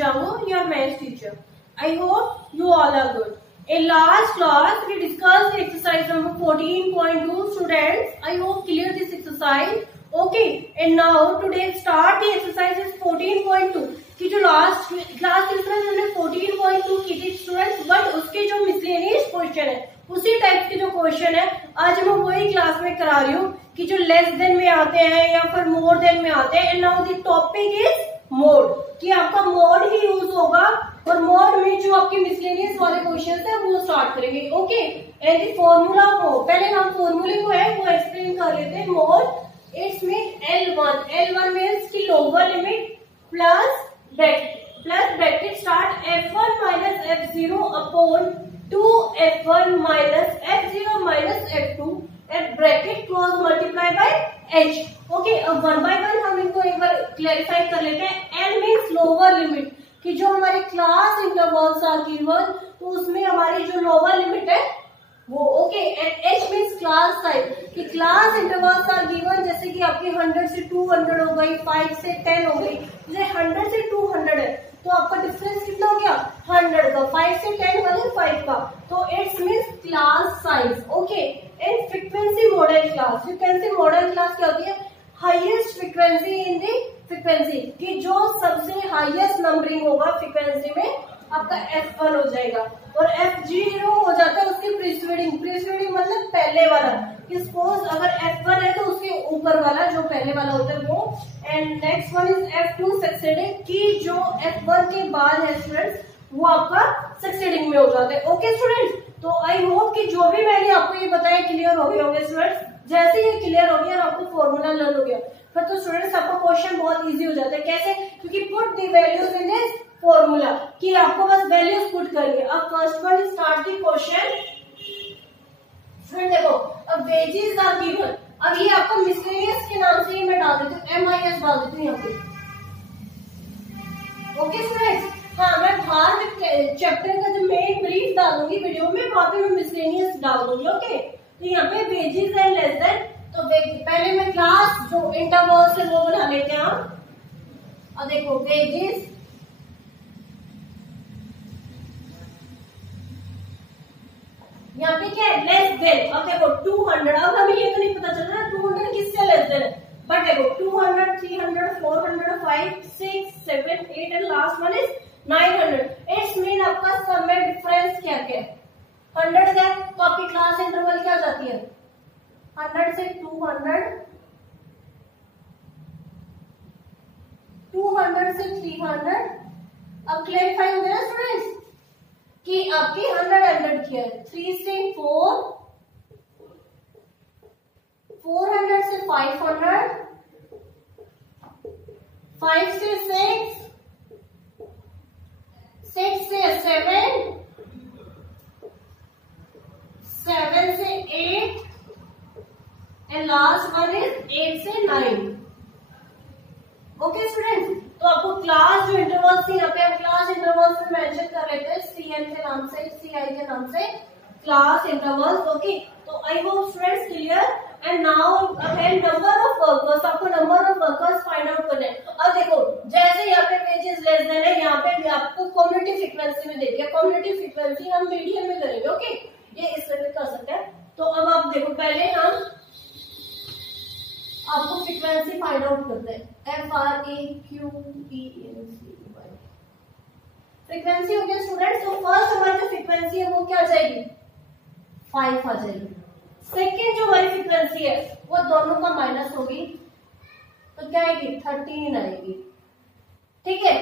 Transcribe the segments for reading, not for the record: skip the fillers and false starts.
Jango, your maths teacher. I hope you all are good. In last class, we discussed the exercise number 14.2. Students, I hope clear this exercise. Okay, and now today start the exercises 14.2. कि जो last class के अंदर हमने 14.2 की थी students, but उसके जो miscellaneous question है उसी टाइप के जो क्वेश्चन है आज मैं वही क्लास में करा रही हूँ कि जो लेस देन में आते हैं या फिर मोर देन में आते हैं. And now the topic is mode, कि आपका मोड ही यूज होगा और मोड में जो आपके मिसलेनियस वाले क्वेश्चन है वो स्टार्ट करेंगे. ओके, एंड द फॉर्मूला को पहले हम फॉर्मूले को है वो एक्सप्लेन कर लेते हैं. Mode it's mean L1 means की lower limit plus bracket start F1 minus F0 upon 2F1 minus F0 minus F2 at bracket close multiply by H. Okay, अब वन बाय वन हम इनको एक बार क्लैरिफाई कर लेते हैं. L मीन्स लोअर लिमिट, कि जो हमारे क्लास इंटरवल्स आर गिवन तो उसमें हमारी जो लोअर लिमिट है वो. Okay, and H means class size, कि क्लास इंटरवल्स आर गिवन जैसे कि आपकी 100 से 200 हो गई, 5 से 10 हो गई. जैसे 100 से 200 है तो आपका डिफरेंस कितना हो गया 100 का, 5 से 10 वाले 5 का, तो it's means class size. Okay, and frequency model class. Frequency model class क्या होती है? Highest frequency in the frequency, कि जो सबसे हाईएस्ट नंबरिंग होगा फ्रीक्वेंसी में आपका F1 हो जाएगा और F0 हो जाता है उसके प्रीसीडिंग मतलब पहले वाला. सपोज अगर F1 है तो उसके ऊपर वाला जो पहले वाला होता है वो. And next one is F2 succeeding, कि जो F1 के बाद है स्टूडेंट्स वो आपका सक्सेडिंग में हो जाता है. ओके स्टूडेंट्स, तो आई होप कि जो भी मैंने आपको ये बताया क्लियर हो गया होंगे स्टूडेंट्स. जैसे ये क्लियर हो गया और आपको फॉर्मूला लर्न हो गया फिर तो स्टूडेंट्स आपका क्वेश्चन बहुत इजी हो जाता है. कैसे? क्योंकि put the values in this formula, कि आपको बस वैल्यूज पुट करनी है. अब first one start the question. देखो, अब वेजेस आर गिवन. अब ये आपको मिसलेनियस के नाम से ही मैं डाल देती हूँ, MIS डाल देती हूँ यहाँ पे. ओके स्टूडेंट्स, हाँ मैं बाहर में चैप्टर का जो मेन ब्रीफ डालूंगी वीडियो में वहां पे मैं मिसलेनियस डाल दूंगी. ओके, तो यहाँ पे वेजेस एंड लेस देन, तो पहले मैं क्लास जो इंटरवल से वो बना लेते हैं हम. अब देखो वेजेस यहाँ पे क्या है? Less than. अब देखो 200, अब हमें ये तो नहीं पता चल रहा 200 किससे लेस देन है, बट देखो 200, 300, 400, 5, 6, 7, 8 and last one is 900. It's mean आपका सब में डिफरेंस क्या क्या है? 100 है, तो आपकी क्लास इंटरवल क्या जाती है 100 से 200, 200 से 300. अब क्लैरिफाई हो गया ना स्टूडेंट्स कि आपकी 100 की है. 3 से 4, 400 से 500, 5 से 6, 6 से 7, 7 से 8 एंड लास्ट वन इज 8 से 9. ओके स्टूडेंट्स, तो आपको क्लास जो इंटरवल्स थी यहाँ पे हम क्लास इंटरवल्स में मेंशन कर लेते हैं CN के नाम से, CI के नाम से क्लास इंटरवल्स. ओके, तो I hope students clear. And now again number of workers, आपको number of workers find out करना है. अब देखो जैसे यहाँ पे वेजेस लेस देन है, यहाँ पे भी आपको कम्युनिटी फ्रीक्वेंसी में दे दिया. कम्युनिटी फ्रीक्वेंसी हम मीडियम में करेंगे. ओके, ये इस तरह कर सकते हैं. तो अब आप देखो पहले हम आपको फ्रीक्वेंसी फाइंड आउट करते हैं. FREQUENCY फ्रीक्वेंसी हो गया स्टूडेंट्स. तो फर्स्ट हमारी जो फ्रीक्वेंसी है वो क्या आ जाएगी 5 आ जाएगी. सेकेंड जो हमारी फ्रीक्वेंसी है वो दोनों का माइनस होगी तो क्या आएगी 13 आएगी. ठीक है,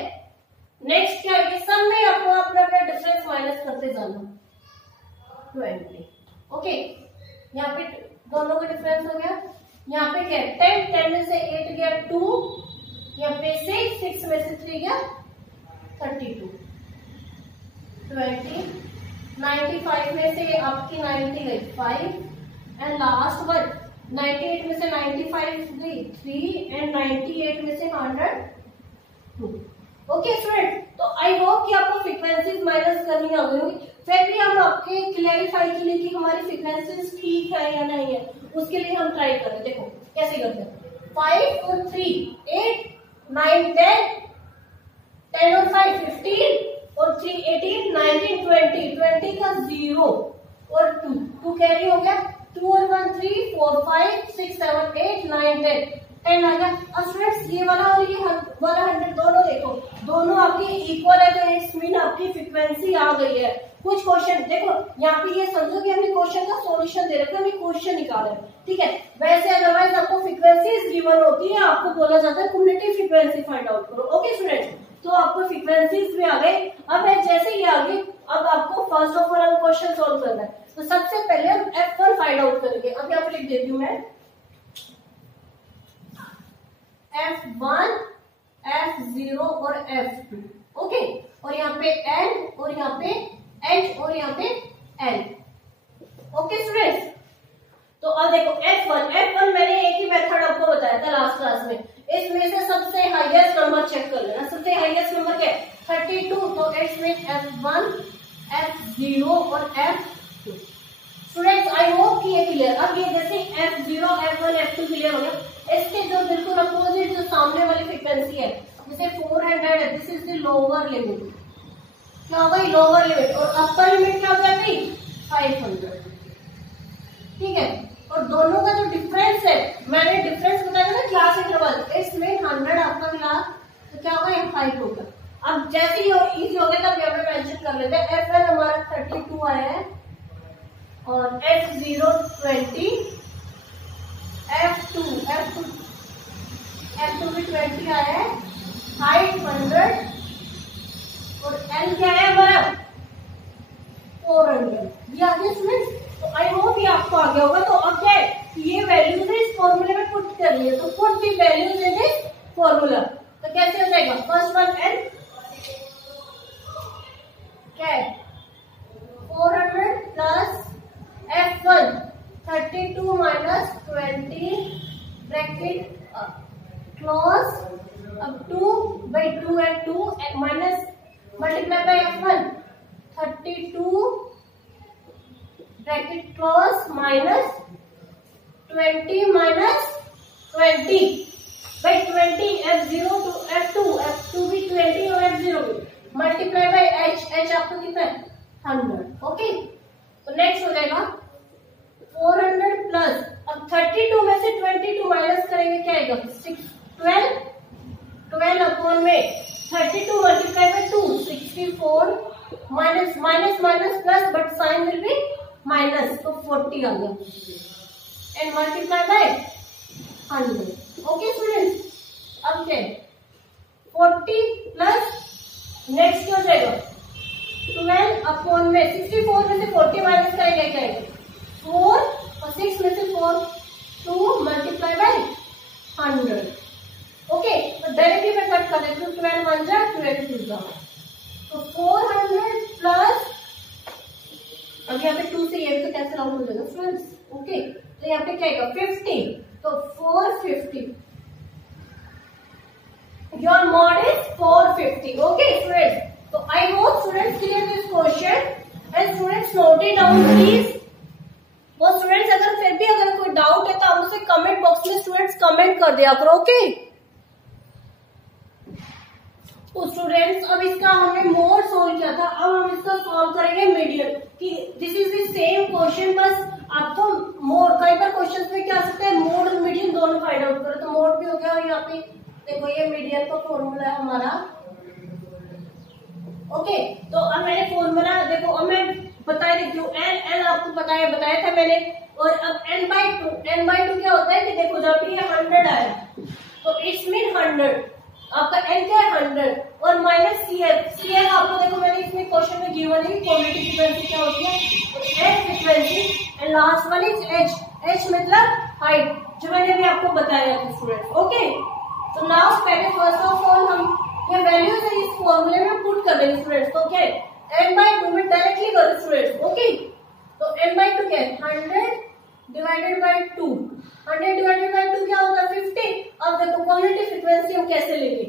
नेक्स्ट क्या आएगी? सब में आपको अपना अपना डिफरेंस माइनस करते जाना. 20. ओके, यहाँ पे दोनों का डिफरेंस हो गया. यहाँ पे क्या 10 में से 8 गया 2, यहाँ पे 6 में से 3 गया 32, 20, 95 में से आपकी 90 गई 5 एंड लास्ट वन 98 में से 95 गई 3 एंड 98 में से 102. ओके स्टूडेंट, तो आई होप कि आपको फ्रीक्वेंसीज माइनस करनी आ गई होगी. फिर भी हम आपके क्लैरिफाई के लिए कि हमारी फ्रीक्वेंसीज ठीक है या नहीं है उसके लिए हम ट्राई करें. देखो कैसे करते हैं. 5 और 3 8 9 10 10 और 5 15 और 3 18 19 20 20 का 0 और 2 कैरी हो गया, 2 और 1 3 4 5 6 7 8 9 10 10 आ गया। अब स्टूडेंट्स ये वाला और ये वाला 100 दोनों देखो, दोनों आपकी इक्वल है, तो इट्स मीन आपकी फ्रीक्वेंसी आ गई है। कुछ क्वेश्चन देखो यहाँ पे ये समझो कि हमने क्वेश्चन का सॉल्यूशन दे रखा है, हमने क्वेश्चन निकाला है, ठीक है। वैसे अदरवाइज आपको फ्रीक्वेंसीज गिवन होती है, आपको बोला जाता है क्युमुलेटिव फ्रीक्वेंसी फाइंड आउट करो। ओके स्टूडेंट्स, तो आपको फ्रीक्वेंसीज भी आ गए। अब जैसे ही आ गई, अब आपको first of all question solve करना है। तो सबसे पहले हम F1 फाइंड आउट करेंगे। अब यहाँ पे लिख देती हूँ मैं F1, F0 और F2। ओके, और यहाँ पे N और यहाँ पे H और यहाँ पे L। ओके स्टूडेंट्स, तो अब देखो F1 मैंने एक ही मेथड आपको बताया था लास्ट क्लास में। इसमें से सबसे हाईएस्ट नंबर चेक कर लेना। सबसे हाईएस्ट नंबर क्या है? 32। तो इसमें F1, F0 और F2। स्टूडेंट्स आई होप कि ये क्लियर। अब ये जैसे F0, F1, F2 क्लियर हो गया, इसके जो बिल्कुल अपोजिट जो सामने वाली फ्रीक्वेंसी है, जैसे 400 है, this is the lower limit. क्या हो गई? Lower limit. और अपर लिमिट क्या हो जाती? 500। ठीक है, और दोनों का जो डिफरेंस है, मैंने डिफरेंस बताया ना क्लास इंटरवल, इसमें 100 आपका मिला, तो क्या होगा? 5 होगा। अब जैसे ही इजी हो गया तब यहाँ पे मेंशन कर लेते हैं। F1 हमारा 32 आया है और F0 20, F2 भी 20 आया है, हाइट 100 और L क्या है हमारा? 400। ये आ गया स्टूडेंट्स। तो आई होप ये आपको आ गया होगा। तो अब क्या है, ये वैल्यूज इस फॉर्मूले में पुट कर लिए, तो put the values in this formula. तो कैसे हो जाएगा? फर्स्ट वन N क्या है? 400 plus F1 32 minus 20 bracket close. अब 2/2 है, 2 minus multiply by F1 32 bracket close minus 20 minus 20/20 F0 to F2 भी 20 और F0 भी मल्टीप्लाई बाय H आपको कितना है? 100। ओके, तो नेक्स्ट हो जाएगा 400 प्लस, अब 32 में से 22 माइनस करेंगे, क्या आएगा? 12 अपॉन में 32 multiply by 2 64 minus minus minus plus, but sign will be minus, तो 40 आ गया and multiply by 100। Okay students, अब क्या 40 प्लस नेक्स्ट हो जाएगा 12 अपॉन में 64 में से 40 माइनस करेंगे, क्या आएगा? 4 और 6 में से 4 2 मल्टीप्लाई बाय 100। ओके, तो डायरेक्टली मैं कट कर देती हूँ, 12 1 जा 12 2 जा, तो 400 प्लस, अब यहाँ पे 2 से ये भी तो कैंसिल आउट हो जाएगा फ्रेंड्स। ओके, तो यहाँ पे क्या आएगा? 50, तो 450। Your mode is 450। Okay students, तो I hope students clear this question and students note it down please. और स्टूडेंट्स अगर फिर भी अगर कोई डाउट है तो आप उसे कमेंट बॉक्स में स्टूडेंट्स कमेंट कर दिया करो। ओके, तो स्टूडेंट्स अब इसका हमने मोड सोल्व किया था, अब हम इसका सॉल्व करेंगे मीडियन। कि this is the same question, बस आपको मोड, कई बार क्वेश्चन में क्या आ सकता है, मोड और मीडियन दोनों फाइंड आउट करो। तो मोड भी हो गया, और यहाँ पे देखो ये मीडियन का फॉर्मूला है हमारा। ओके, तो अब मैंने फॉर्मूला देखो, अब मैं बता देती हूँ। एन आपको बताया था मैंने। और अब n/2 क्या होता है कि देखो जब ये 100 आया तो इट्स मीन 100, आपका n क्या है? 100 और माइनस CL आपको देखो मैंने इसमें क्वेश्चन में गिवन है, क्वालिटी फ्रीक्वेंसी क्या होती है? H frequency and last one is H मतलब हाइट, जो मैंने अभी आपको बताया था स्टूडेंट्स। ओके, तो नाउ पहले फर्स्ट ऑफ ऑल हम ये वैल्यूज है इस फॉर्मूले में पुट कर देंगे स्टूडेंट्स। तो क्या है? n/2 में डायरेक्टली करो स्टूडेंट्स। ओके, तो n/2 क्या है? 100 डिवाइडेड बाय 2। 100 डिवाइडेड बाय 2 क्या होगा? 50। अब देखो क्वालिटी फ्रीक्वेंसी हम कैसे लेंगे,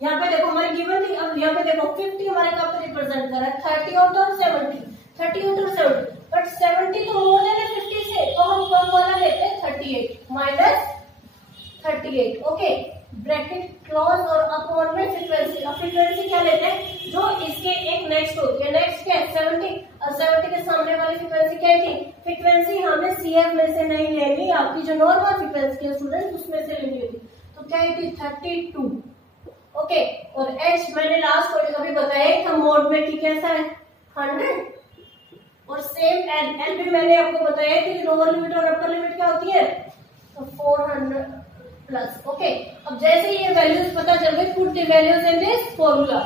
यहाँ पे देखो हमारी गिवन थी, अब यहाँ पे देखो 50 हमारे कहाँ पे रिप्रेजेंट कर रहा है? 30 और 70, 30 और 70, बट 70 तो मोर देन है 50 से, तो हम कम वाला लेते हैं 38 माइनस 38। ओके, ब्रैकेट क्लोज और अपॉन में फ्रीक्वेंसी। अब फ्रीक्वेंसी क्या लेते हैं, जो इसके एक नेक्स्ट होती है, नेक्स्ट क्या है 70, और 70 के सामने वाली फ्रीक्वेंसी क्या थी, फ्रीक्वेंसी हमें CF में से नहीं लेनी, आपकी जो नॉर्मल फ्रीक्वेंसी है स्टूडेंट उसमें से लेनी होती, तो क्या थी 32। ओके, और H मैंने लास्ट अभी बताया था मोड में कि कैसा है 100, और सेम L भी मैंने आपको बताया कि लोअर लिमिट और अपर लिमिट क्या होती है, तो 400 प्लस। ओके, अब जैसे ये वैल्यूज पता चल गई, put the values in this formula.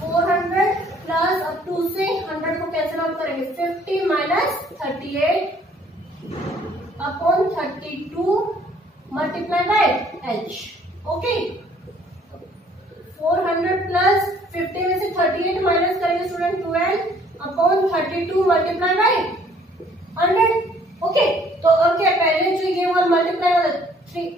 400 plus अब 2 से 100 को कैंसिल आउट करेंगे, 50 minus 38 upon 32 multiply by H। Okay, 400 plus 50 में से 38 माइनस करेंगे student 12 upon 32 multiply by 100। Okay, तो अब क्या पहले जो ये वाला मल्टीप्लाई वाला 3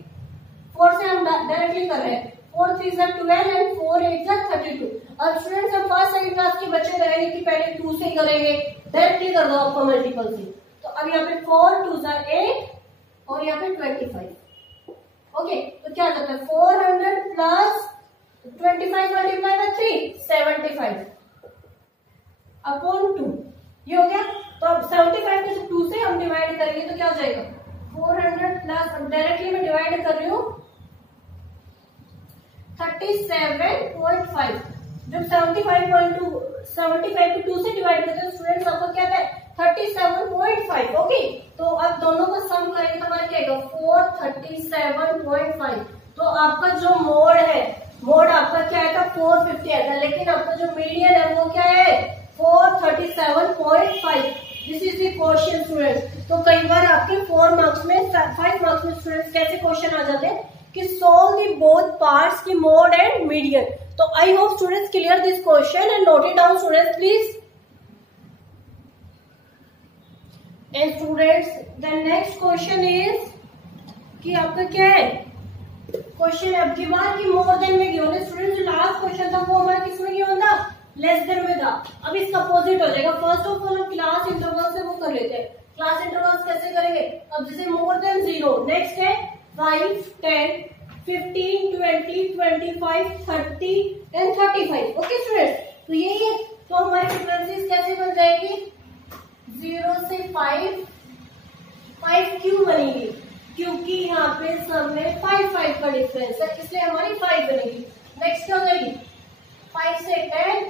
4 से हम डायरेक्टली कर रहे हैं, 4 3 से 12 एंड 4 8 से 32। अब स्टूडेंट्स हम फर्स्ट सेकंड क्लास के बच्चे करेंगे कि पहले 2 से करेंगे, डायरेक्टली कर दो आपको मल्टीपल से। तो अब यहाँ पे 4 2 से 8 और यहाँ पे 25। ओके, तो क्या करते हैं 400 प्लस 25 मल्टीप्लाई बाय 3 75 अपॉन 2, ये हो गया। तो अब 75 को 2 से हम डिवाइड करेंगे तो क्या हो जाएगा 400 प्लस, डायरेक्टली मैं डिवाइड कर रही हूँ 37.5। जब 75 को 2 से डिवाइड करते हैं स्टूडेंट्स आपको क्या आता है 37.5। ओके, तो अब दोनों को सम करेंगे तो हमारा क्या आएगा 437.5। तो आपका जो मोड है, मोड आपका क्या आएगा 450 आएगा, लेकिन आपका जो मीडियन है वो क्या है 437.5। This is the question students. तो कई बार आपके 4 मार्क्स में 5 मार्क्स में स्टूडेंट्स कैसे क्वेश्चन आ जाते हैं कि सोल्व द बोथ पार्ट्स की मोड एंड मीडियन। तो I hope students clear this question and note it down students please. And students the next question is कि आपका क्या है क्वेश्चन अब की बार की मोर देन में गिवन है स्टूडेंट्स। जो लास्ट क्वेश्चन था वो हमारा किसमें गिवन था, लेस देन में था। अब इसका अपोजिट हो जाएगा। फर्स्ट ऑफ ऑल हम क्लास इंटरवल से वो कर लेते हैं। क्लास इंटरवल्स कैसे करेंगे, अब जैसे मोर देन 0, नेक्स्ट है 5 10 15 20 25 30 एंड 35। ओके स्टूडेंट्स, तो यही है। तो हमारी फ्रीक्वेंसीज कैसे बन जाएगी 0 से 5 क्यों बनेगी, क्योंकि यहाँ पे सब में 5 का डिफरेंस है, इसलिए हमारी 5 बनेगी। नेक्स्ट क्या हो जाएगी 5 से 10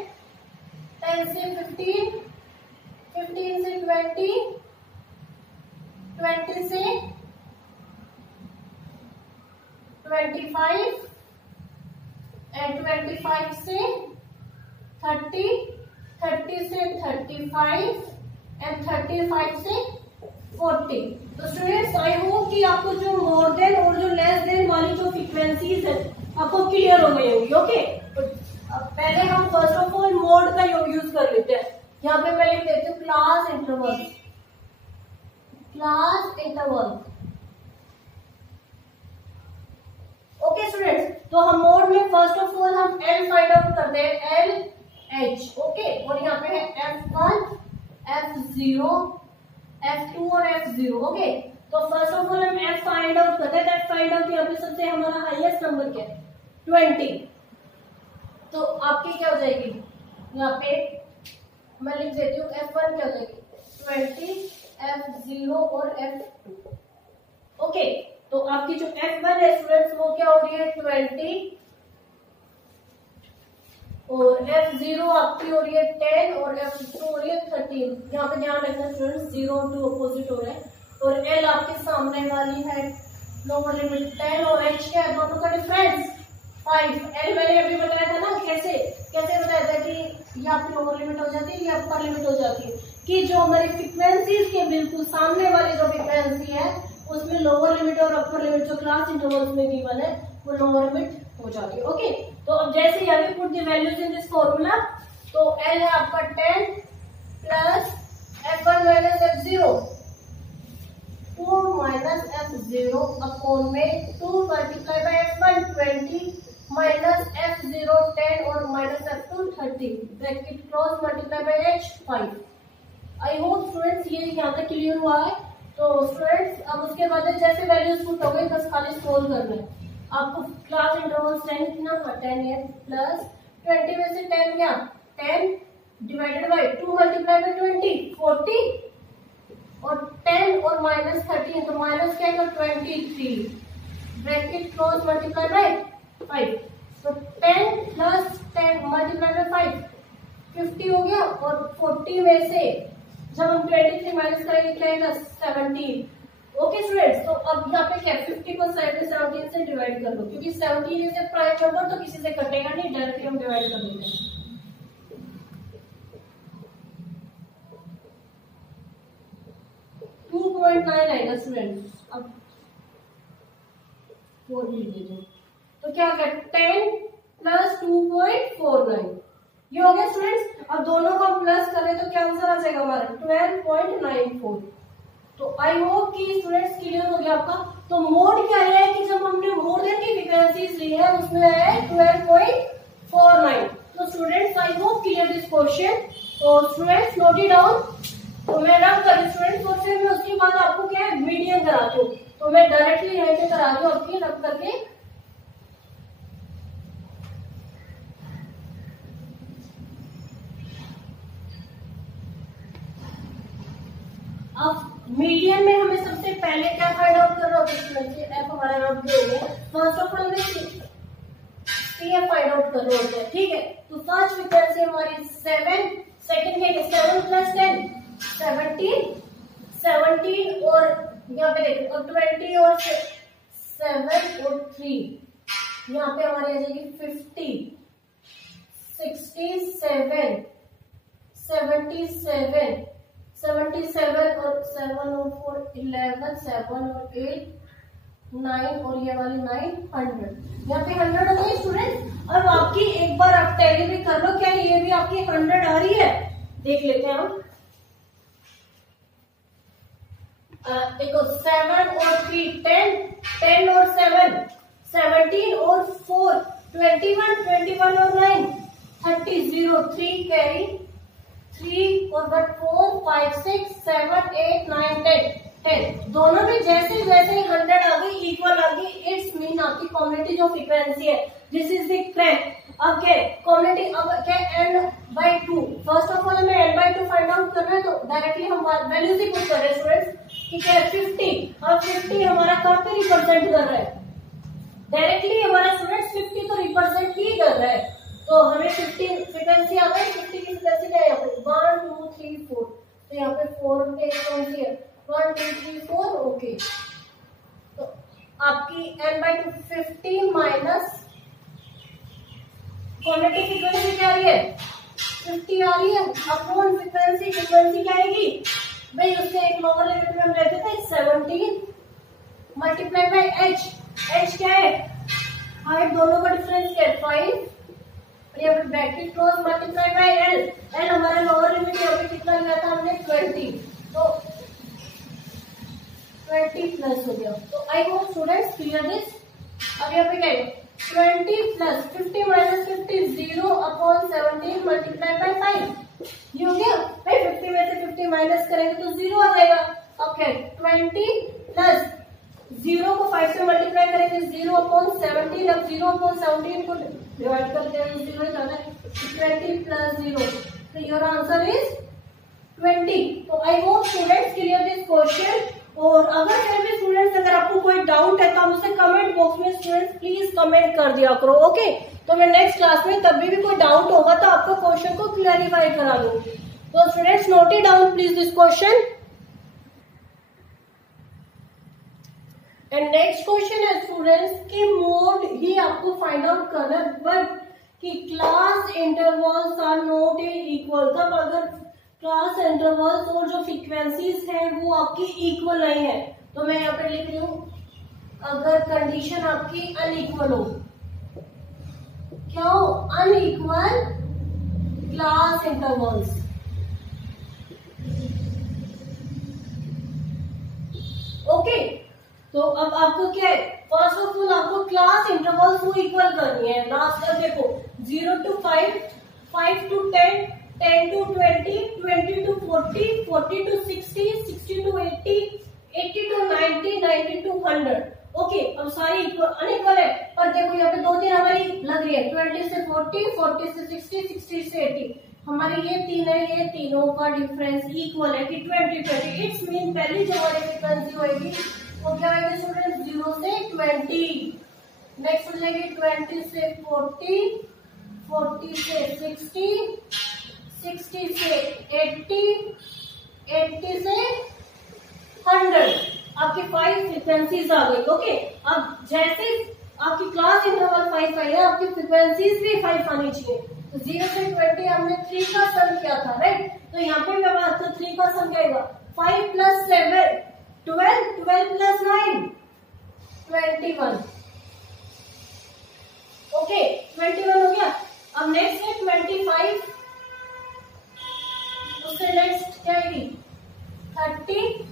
10 से 15 15 से 20 20 से 25 एंड 25 से 30 30 से 35 एंड 35 से 40। तो स्टूडेंट्स आई होप कि आपको जो मोर देन और जो लेस देन वाली जो फ्रीक्वेंसीज है आपको क्लियर हो गई होगी। ओके, पहले हम फर्स्ट ऑफ ऑल मोड का यूज कर लेते हैं। यहाँ पे मैं लिख देती हूँ class interval. Class interval. Okay students, तो हम मोड में फर्स्ट ऑफ ऑल हम एल फाइंड आउट करते हैं, एल एच। ओके, और यहाँ पे है F1 F0 F2 और F0। ओके, तो फर्स्ट ऑफ ऑल हम F फाइंड आउट करते हैं। F फाइंड आउट यहाँ पे सबसे हमारा हाईएस्ट नंबर क्या है 20। तो आपकी क्या हो जाएगी, यहाँ पे मैं लिख देती हूँ F1 क्या हो जाएगी 20 F0 और F2। ओके, तो आपकी जो F1 है स्टूडेंट्स वो क्या हो रही है 20 और F0 आपकी हो रही है 10 और F2 हो रही है 13। यहाँ पे ध्यान रखना स्टूडेंट्स 0 2 अपोजिट हो रहे हैं। और L आपके सामने वाली है लोअर लिमिट 10 और H क्या है दोनों का डिफरेंस 5। L मैंने अभी बताया था ना कैसे बताया था कि ये आपकी लोअर लिमिट हो जाती है, ये अपर लिमिट हो जाती है, कि जो हमारी फ्रीक्वेंसीज के बिल्कुल सामने वाली जो फ्रीक्वेंसी है उसमें लोअर लिमिट और अपर लिमिट जो क्लास इंटरवल्स में गिवन है वो लोअर लिमिट हो जाती है। ओके, तो अब जैसे यहाँ पे put the values in this formula, तो L है आपका 10 plus F1 minus F0 2 minus F0 upon में 2 multiply by F1 20 minus F0 10 और minus F2 30 bracket close multiply by H 5। I hope students ये यहाँ तक क्लियर हुआ है। तो स्टूडेंट्स अब उसके बाद जैसे वैल्यूज पुट हो गई बस खाली सोल्व करना है। आपको क्लास इंटरवल 10 कितना 10 है प्लस 20 में से 10 क्या 10 डिवाइडेड बाय 2 मल्टीप्लाई बाय 20 40 और 10 और माइनस 13 तो माइनस क्या है 23 ब्रैकेट क्लोज मल्टीप्लाई बाय 5 तो 10 प्लस 10 मल्टीप्लाई बाय 5 50 हो गया और 40 में से जब हम 23 माइनस करेंगे क्या आएगा 17 ओके स्टूडेंट्स। तो अब यहाँ पे क्या 50 को 17 से डिवाइड कर दो क्योंकि 17 इज ए प्राइम नंबर तो किसी से कटेगा नहीं डायरेक्टली हम डिवाइड कर देते हैं। 2.9 आएगा स्टूडेंट्स। अब 4 लिख दीजिए तो क्या होगा 10 प्लस 2.49 ये हो गया स्टूडेंट्स। अब दोनों को प्लस करें तो क्या आंसर आ जाएगा हमारा 12.94। तो आई होप कि स्टूडेंट्स क्लियर हो गया आपका। तो मोड क्या है कि जब हमने मोड की फ्रीक्वेंसीज ली है उसमें है 12.49। तो students I hope clear this question. तो स्टूडेंट्स नोट इट डाउन। तो मैं रब कर स्टूडेंट्स और फिर मैं उसके बाद आपको क्या है मीडियम कराती हूँ। तो मैं डायरेक्टली यहीं पे करा दूँ आपकी रब करके। अब मीडियन में हमें सबसे पहले क्या फाइंड आउट करना होता है एफ हमारा नाम क्या है फर्स्ट ऑफ ऑल में सी एफ फाइंड आउट करना होता है ठीक है। तो फर्स्ट फ्रीक्वेंसी हमारी 7 सेकंड है 7 प्लस 10 17 और यहाँ पे देखो अब 20 और 7 और 3 यहाँ पे हमारी आ जाएगी 50 67 77 77 और 7 और 4 11 7 और 8 9 और ये वाली 9 100 यहाँ पे 100 हो गई स्टूडेंट। अब आपकी एक बार आप टैली भी कर लो क्या ये भी आपकी 100 आ रही है देख लेते हैं हम। देखो 7 और 3 10 और 7 17 और 4 21 और 9 30 0 3 कैरी 3 और 4 5 6 7 8 9 10 दोनों में जैसे जैसे 100 आ गई इक्वल आ गई इट्स मीन आपकी कॉम्युनिटी जो फ्रीक्वेंसी है दिस इज द क्रैक। अब क्या कॉम्युनिटी अब क्या n/2 फर्स्ट ऑफ ऑल हमें n/2 फाइंड आउट करना है तो डायरेक्टली हम वैल्यूज ही पुट कर रहे हैं स्टूडेंट्स कि क्या 50 और 50 हमारा कहाँ पे रिप्रेजेंट कर रहा है डायरेक्टली हमारा स्टूडेंट्स 50 तो रिप्रेजेंट ही कर रहा है। तो हमें 50 फ्रीक्वेंसी आ गई 50 की फ्रीक्वेंसी क्या है यहाँ पे 1 2 3 4 तो यहाँ पे 4 पे कौन सी है 1 2 3 4 ओके। तो आपकी n/2 50 माइनस क्वांटिटी फ्रीक्वेंसी क्या आ रही है 50 आ रही है अपॉन फ्रीक्वेंसी क्या आएगी भाई उसके एक लोअर लिमिट में हम रहते थे 17 मल्टीप्लाई बाय h क्या है हाइट दोनों का डिफरेंस क्या है 5 यहाँ पे bracket close multiply bye l हमारा लोअर लिमिट यहाँ पे कितना लिया था हमने 20 तो 20 प्लस हो गया। तो I hope students clear this. अब यहाँ पे क्या है 20 plus 50 minus 50 0 upon 17 multiply by 5 ये हो गया भाई 50 में से 50 माइनस करेंगे तो 0 आ जाएगा। अब क्या 20 प्लस 0 को 5 से मल्टीप्लाई करेंगे 0 अपॉन 17 अब 0 अपॉन 17 को डिवाइड करते हैं 0 जाना है 20 प्लस 0 तो योर आंसर इज 20। तो I hope students clear this question. और अगर फिर भी स्टूडेंट्स अगर आपको कोई डाउट है तो आप मुझे कमेंट बॉक्स में स्टूडेंट्स प्लीज कमेंट कर दिया करो ओके। तो मैं नेक्स्ट क्लास में तब भी कोई डाउट होगा तो आपको क्वेश्चन को क्लैरिफाई करा दूंगी। तो students note it down please this question. And next question है स्टूडेंट्स कि मोड ही आपको फाइंड आउट करना है बट कि class intervals are not equal. तब अगर क्लास इंटरवल्स और जो फ्रीक्वेंसीज है वो आपकी इक्वल नहीं है तो मैं यहाँ पे लिख रही हूँ अगर कंडीशन आपकी अनइक्वल हो क्या हो अनइक्वल क्लास इंटरवल्स ओके। तो अब आपको क्या है फर्स्ट ऑफ ऑल आपको क्लास इंटरवल्स को इक्वल करनी है। लास्ट तक देखो 0 to 5 5 to 10 10 to 20 20 to 40 40 to 60 60 to 80 80 to 90 90 to 100 okay अब सारी अनइक्वल है, पर देखो यहाँ पे 2 3 हमारी लग रही है, 20 से 40, 40 से 60, 60 से 80, हमारे ये 3 है, ये तीनों का डिफरेंस इक्वल है कि 20 20। इट्स मीन पहली जो हमारी फ्रीक्वेंसी होगी वो क्या होगी स्टूडेंट 0 से 20, नेक्स्ट हो जाएगी 20 से 40, 40 से 60, 60 से 80, 80 से 100। आपकी 5 फ्रीक्वेंसीज आ गई। ओके अब जैसे आपकी क्लास इंटरवल 5 है, आपकी फ्रीक्वेंसीज भी 5 आनी चाहिए। तो 0 से 20 हमने 3 का सम किया था, राइट? तो यहाँ पे मैं बात तो 3 का सम क्या आएगा, 5 प्लस 7 12, 12 प्लस 9 21। ओके 21 हो गया। अब नेक्स्ट है 25, उससे नेक्स्ट क्या आएगी 30,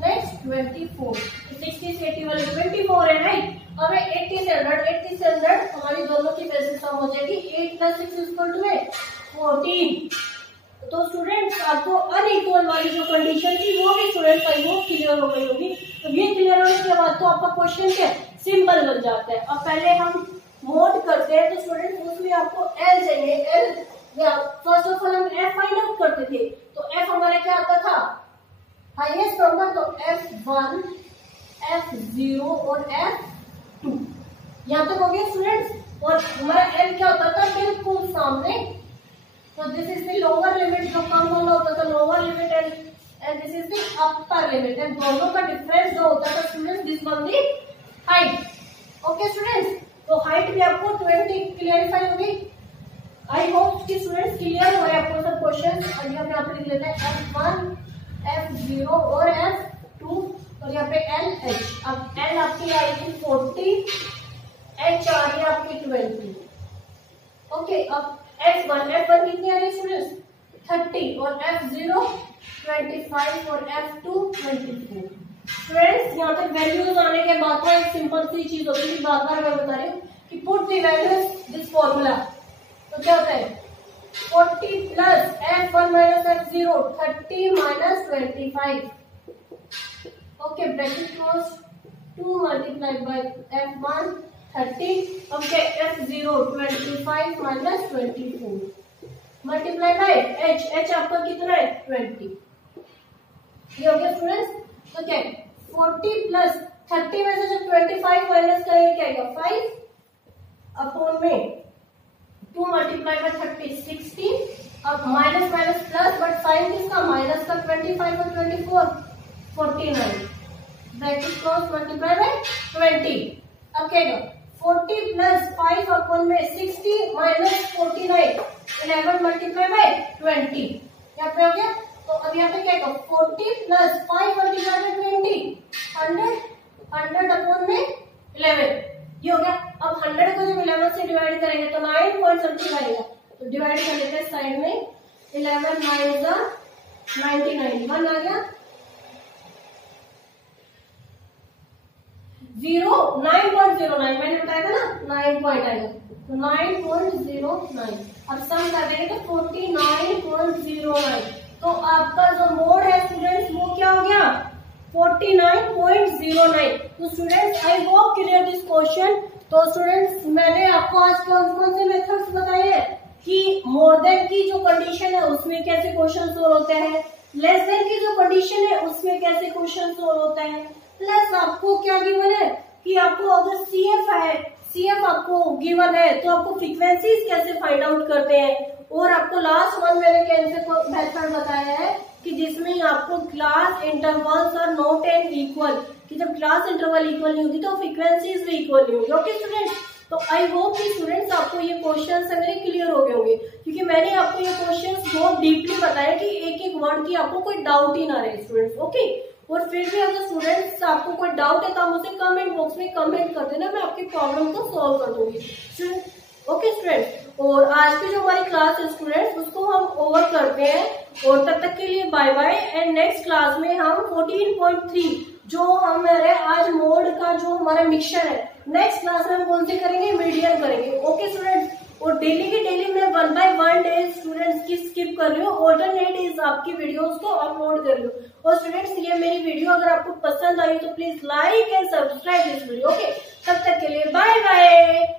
नेक्स्ट 24, 60 से 80 वाले 24 है, राइट? अब 80 से 100, 80 से 100 हमारी दोनों की वैल्यू सम हो जाएगी 8 प्लस 6 इक्वल टू 14। तो स्टूडेंट्स आपको अनइक्वल वाली जो कंडीशन थी वो भी स्टूडेंट्स आई वो क्लियर हो गई होगी। तो ये क्लियर होने के बाद तो आपका क्वेश्चन क्या सिंपल बन जाता है। अब पहले हम मोड करते हैं, तो स्टूडेंट्स उसमें आपको एल चाहिए। एल फर्स्ट ऑफ ऑल हम एफ फाइंड आउट करते थे, तो एफ हमारा क्या आता था हाईएस्ट नंबर, तो F1, F0 और F2 यहाँ तक हो गया स्टूडेंट्स। और हमारा L क्या होता था बिल्कुल सामने, तो this is the lower limit, जो कम वाला होता था lower limit, and this is the upper limit, and दोनों का डिफरेंस जो होता था students this one the height. Okay students, तो हाइट भी आपको 20 क्लियरिफाई होगी। आई होप कि स्टूडेंट्स क्लियर हो रहे आपको सब क्वेश्चन। और यहाँ पे लिख लेते हैं F1, F0 और F2 और यहाँ पे LH। अब L आपकी आएगी 40, H आ रही है आपकी 20। ओके अब F1 कितनी आ रही है स्टूडेंट्स 30 और F0 25 और F2 24। फ्रेंड्स यहाँ पे वैल्यूज आने के बाद में एक सिंपल सी चीज होती है, बार बार मैं बता रही हूँ कि put the values this formula. तो क्या होता है 40 plus F1 minus F0 30 minus 25। Okay bracket close, 2 multiplied by F1 30, अब क्या F0 25 minus 24 multiply by H आपका कितना है 20। ये हो गया स्टूडेंट्स। तो क्या 40 प्लस 30 में से जब 25 माइनस करेंगे क्या आएगा 5 अपॉन में 2 मल्टीप्लाई बाय 30 60। अब minus minus plus, but sign किसका माइनस का 25 और 24 49 ब्रैकेट क्लोज मल्टीप्लाई बाय 20। अब क्या आएगा 40 प्लस 5 अपॉन में 60 माइनस 49 11 मल्टीप्लाई बाय 20। यहाँ पे हो गया। तो अब यहाँ पे क्या आएगा 40 प्लस 5 मल्टीप्लाई बाय 20 100 अपॉन में 11। ये हो गया। अब 100 को जब 11 से डिवाइड करेंगे तो 9 पॉइंट समथिंग आएगा, तो डिवाइड कर लेते हैं साइड में 11 9 99 1 आ गया 9.09 मैंने बताया था ना 9 पॉइंट आएगा, तो 9.09। अब सम कर देंगे तो 49.09। तो आपका जो मोड है स्टूडेंट्स वो क्या हो गया 49.09। तो students I hope clear this question. तो स्टूडेंट्स मैंने आपको आज कौन से मेथड्स बताए हैं कि मोर देन की जो कंडीशन है उसमें कैसे क्वेश्चन सोल्व होते हैं, लेस देन की जो कंडीशन है उसमें कैसे क्वेश्चन सोल्व होता है, प्लस आपको क्या गिवन है कि आपको अगर CF आपको गिवन है तो आपको फ्रीक्वेंसीज कैसे फाइंड आउट करते हैं। और आपको लास्ट वन मैंने कैसे मेथड बताया है कि जिसमें आपको क्लास इंटरवल्स और नॉट एंड इक्वल, कि जब क्लास इंटरवल इक्वल नहीं होगी तो फ्रीक्वेंसीज भी इक्वल नहीं होगी। ओके स्टूडेंट्स, तो आई होप कि स्टूडेंट्स आपको ये क्वेश्चंस मेरे क्लियर हो गए होंगे, क्योंकि मैंने आपको ये क्वेश्चंस बहुत डीपली बताया कि एक एक वर्ड की आपको कोई डाउट ही ना रहे स्टूडेंट्स। ओके, और फिर भी अगर स्टूडेंट्स आपको कोई डाउट है तो आप मुझे कमेंट बॉक्स में कमेंट कर देना, मैं आपकी प्रॉब्लम को सॉल्व कर दूंगी। ओके स्टूडेंट्स, और आज की जो हमारी क्लास है स्टूडेंट्स उसको हम ओवर करते हैं, और तब तक के लिए bye bye. And next class में हम 14.3 जो हमारे आज मोड का जो हमारा मिक्सचर है, नेक्स्ट क्लास में हम कौन से करेंगे मीडियन करेंगे। ओके स्टूडेंट्स, और डेली के डेली मैं 1 by 1 डेज स्टूडेंट्स की स्किप कर रही हूँ, ऑल्टरनेट डेज आपकी वीडियोस को अपलोड कर रही हूँ। और स्टूडेंट्स ये मेरी वीडियो अगर आपको पसंद आई तो please like and subscribe this video. Okay, तब तक के लिए बाय बाय।